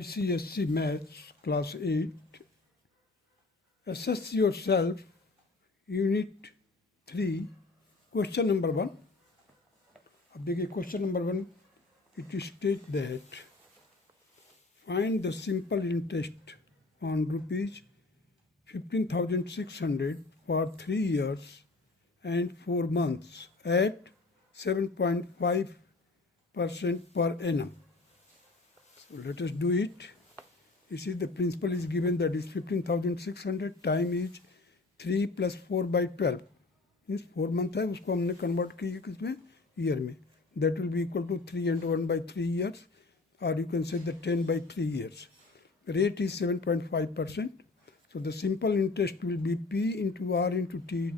ICSE Maths Class 8. Assess yourself, Unit 3, question number 1. अब देखिए question number 1, it states that find the simple interest on rupees 15,600 for 3 years and 4 months at 7.5% per annum. So let us do it. You see the principal is given, that is 15,600, time is 3 plus 4 by 12. Means 4 month है, उसको हमने convert किया किसमें, year में. That will be equal to 3 and 1 by 3 years, or you can say the 10 by 3 years. Rate is 7.5%. So the simple interest will be P into R into T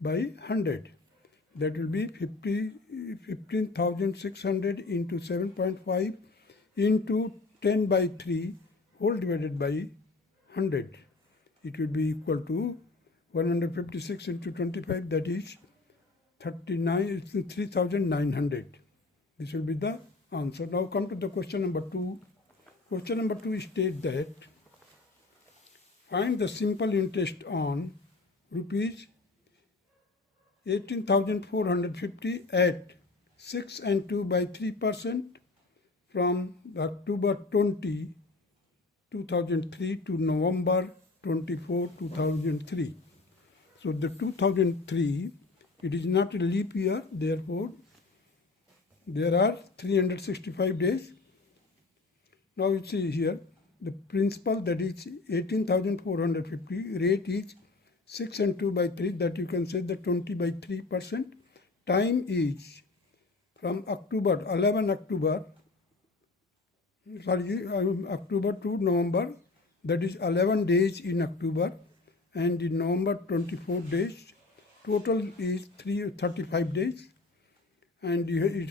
by 100. That will be 15,600 into 7.5 into 10 by 3 whole divided by 100. It will be equal to 156 into 25, that is 3,900. This will be the answer. Now come to the question number 2. Question number 2 states that find the simple interest on rupees 18,450 at 6 and 2 by 3% from October 20, 2003 to November 24, 2003. So the 2003, it is not a leap year, therefore there are 365 days. Now you see here, the principal, that is 18,450, rate is 6 and 2 by 3, that you can say the 20 by 3%. Time is from October to November, that is 11 days in October, and in November 24 days. Total is 35 days, and it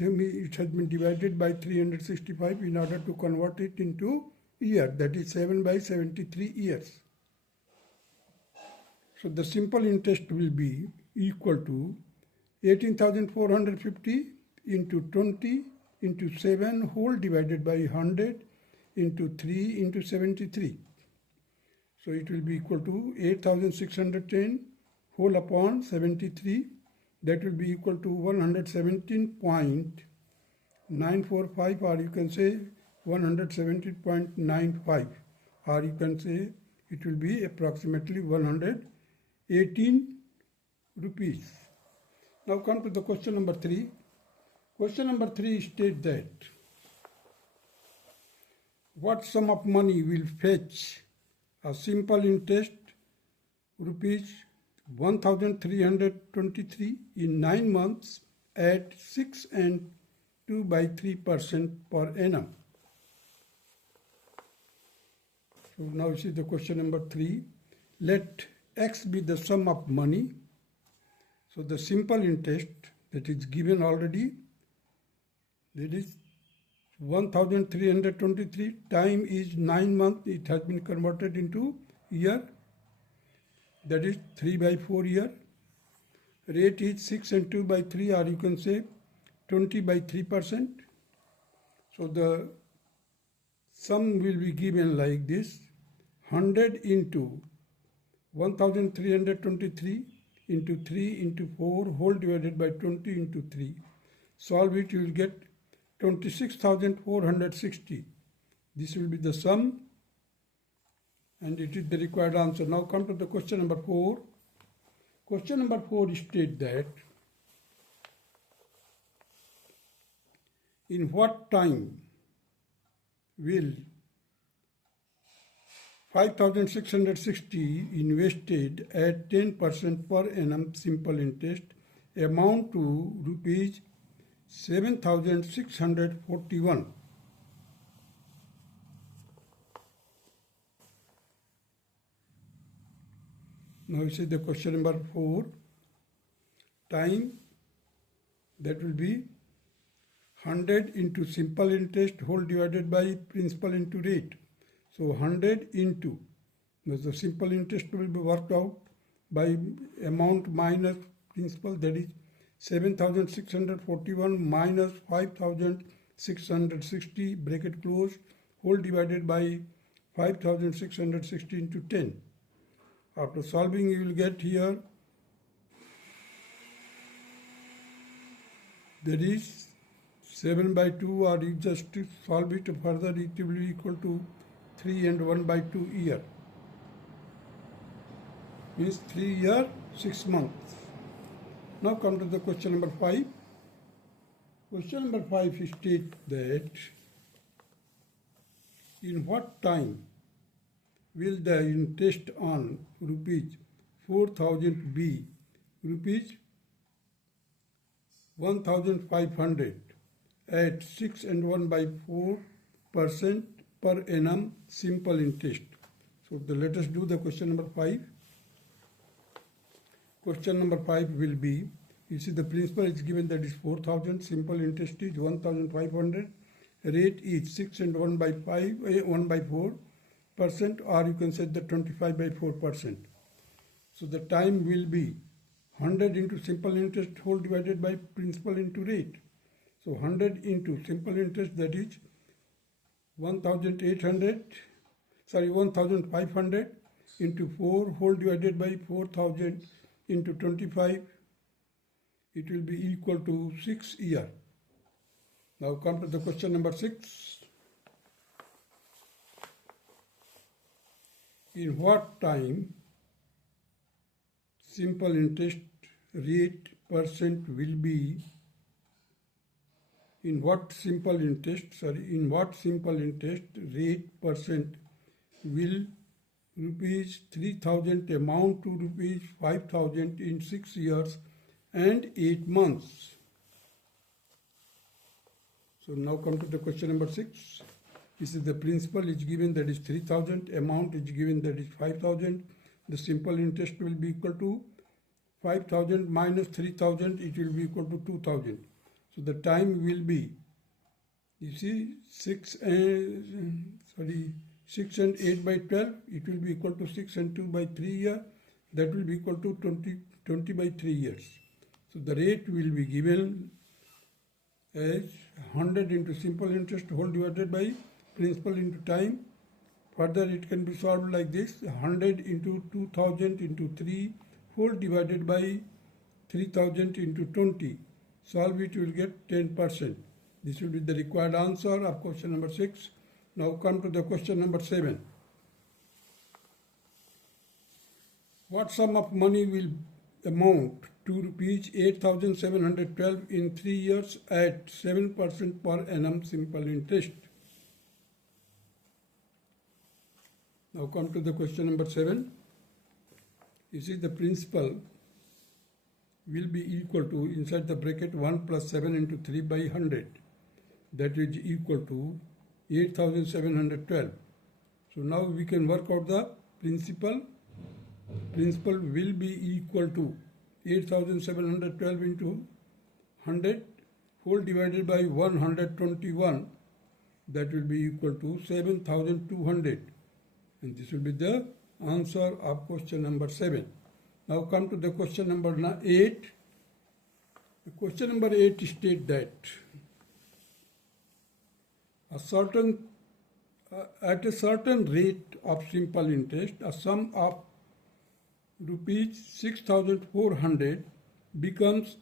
has been divided by 365 in order to convert it into year, that is 7 by 73 years. So the simple interest will be equal to 18,450 into 20 into 7 whole divided by 100 into 3 into 73. So it will be equal to 8,610 whole upon 73. That will be equal to 117.945, or you can say 117.95, or you can say it will be approximately 118 rupees. Now come to the question number 3. Question number 3 states that what sum of money will fetch a simple interest rupees 1,323 in 9 months at 6 and 2 by 3% per annum. So now see the question number 3. Let X be the sum of money. So the simple interest that is given already, that is 1,323, time is 9 months, it has been converted into year, that is 3 by 4 year. Rate is 6 and 2 by 3, or you can say 20 by 3%. So the sum will be given like this: 100 into 1,323 into 3 into 4 whole divided by 20 into 3. Solve it, you will get 26,460. This will be the sum, and it is the required answer. Now come to the question number 4. Question number 4 states that in what time will 5,660 invested at 10% per annum simple interest amount to rupees 7,641. Now you see the question number 4. Time, that will be 100 into simple interest whole divided by principal into rate. So 100 into, the simple interest will be worked out by amount minus principal, that is 7,641 minus 5,660 bracket close whole divided by 5660 into 10. After solving, you will get here, that is 7 by 2, or you just solve it further, it will be equal to 3 and 1 by 2 year. Means 3 year, 6 months. Now come to the question number 5. Question number 5 states that in what time will the interest on rupees 4,000 be rupees 1,500 at 6 and 1 by 4% per annum simple interest. So let us do the question number 5. Question number 5 will be, you see the principal is given, that is 4,000, simple interest is 1,500, rate is 6 and 1 by 4%, or you can say the 25 by 4%. So the time will be 100 into simple interest whole divided by principal into rate. So 100 into simple interest, that is 1,500 into 4 whole divided by 4,000 into 25, it will be equal to 6 years. Now come to the question number 6. In what time simple interest rate percent will be, in what simple interest rate percent will rupees 3,000 amount to rupees 5,000 in 6 years and 8 months. So now come to the question number 6. This is the principal is given, that is 3,000, amount is given, that is 5,000. The simple interest will be equal to 5,000 minus 3,000, it will be equal to 2,000. So the time will be, you see, 6 and 8 by 12, it will be equal to 6 and 2 by 3 years. That will be equal to 20 by 3 years. So the rate will be given as 100 into simple interest whole divided by principal into time. Further, it can be solved like this: 100 into 2,000 into 3 whole divided by 3,000 into 20. Solve it, you will get 10%. This will be the required answer of question number 6. Now come to the question number 7. What sum of money will amount to rupees 8,712 in 3 years at 7% per annum simple interest? Now come to the question number 7. You see the principal will be equal to, inside the bracket, 1 plus 7 into 3 by 100. That is equal to 8,712. So now we can work out the principal. Principal will be equal to 8,712 into 100 whole divided by 121. That will be equal to 7,200. And this will be the answer of question number 7. Now come to the question number 8. The question number 8 states that at a certain rate of simple interest, a sum of rupees 6,400 becomes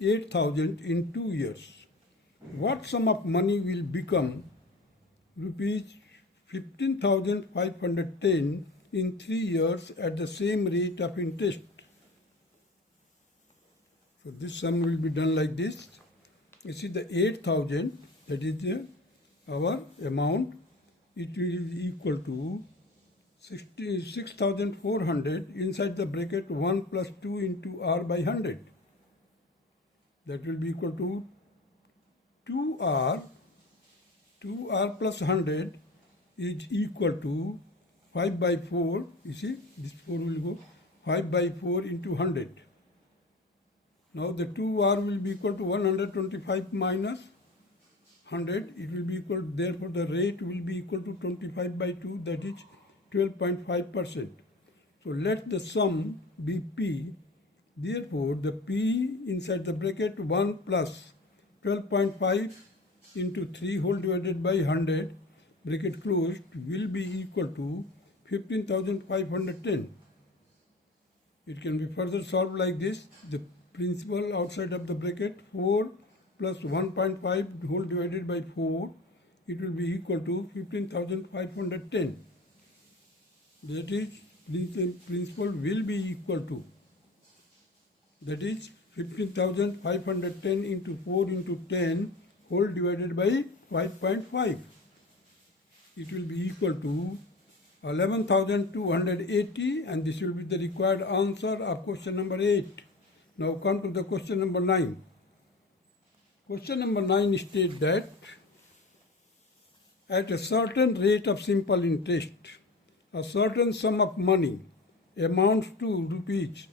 8,000 in 2 years. What sum of money will become rupees 15,510 in 3 years at the same rate of interest? So this sum will be done like this. You see the 8,000, that is our amount, it will be equal to 6,400 inside the bracket 1 plus 2 into r by 100. That will be equal to 2r plus 100 is equal to 5 by 4. You see, this 4 will go 5 by 4 into 100. Now the 2r will be equal to 125 minus 100. It will be equal, therefore the rate will be equal to 25 by 2, that is 12.5%. So let the sum be P. Therefore the P inside the bracket 1 plus 12.5 into 3 whole divided by 100. bracket closed, will be equal to 15,510. It can be further solved like this. The principal outside of the bracket 4 plus 1.5 whole divided by 4, it will be equal to 15,510. That is, principal will be equal to, that is 15,510 into 4 into 10 whole divided by 5.5. It will be equal to 11,280, and this will be the required answer of question number 8. Now come to the question number 9. Question number 9 states that at a certain rate of simple interest, a certain sum of money amounts to rupees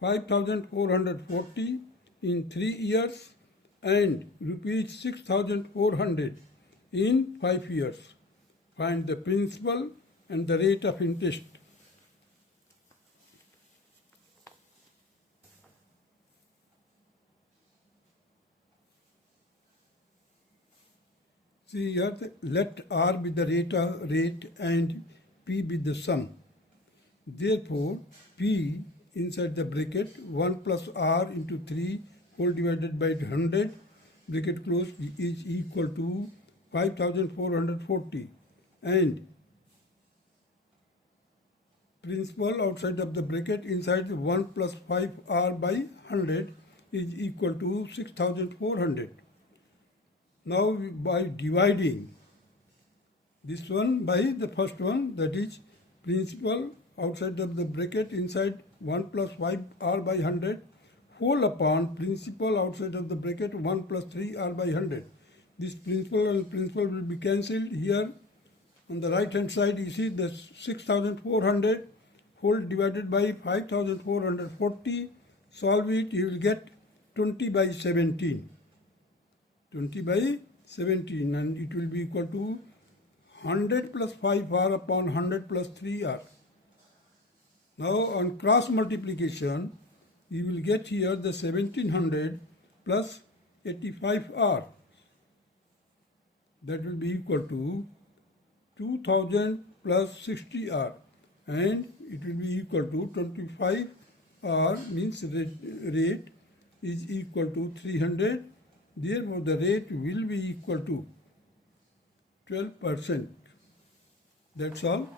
5,440 in 3 years and rupees 6,400 in 5 years. Find the principal and the rate of interest. See here, let R be the rate and P be the sum. Therefore, P inside the bracket 1 plus R into 3 whole divided by 100 bracket closed is equal to 5,440, and principal outside of the bracket inside 1 plus 5R by 100 is equal to 6,400. Now by dividing this one by the first one, that is principal outside of the bracket inside 1 plus 5R by 100 whole upon principal outside of the bracket 1 plus 3R by 100. This principal and principal will be cancelled. Here on the right hand side you see the 6,400 whole divided by 5,440. Solve it, you will get 20 by 17. 20 by 17, and it will be equal to 100 plus 5R upon 100 plus 3R. Now on cross multiplication, you will get here the 1700 plus 85R. That will be equal to 2000 plus 60R, and it will be equal to 25R, means rate is equal to 300. Therefore, the rate will be equal to 12%. That's all.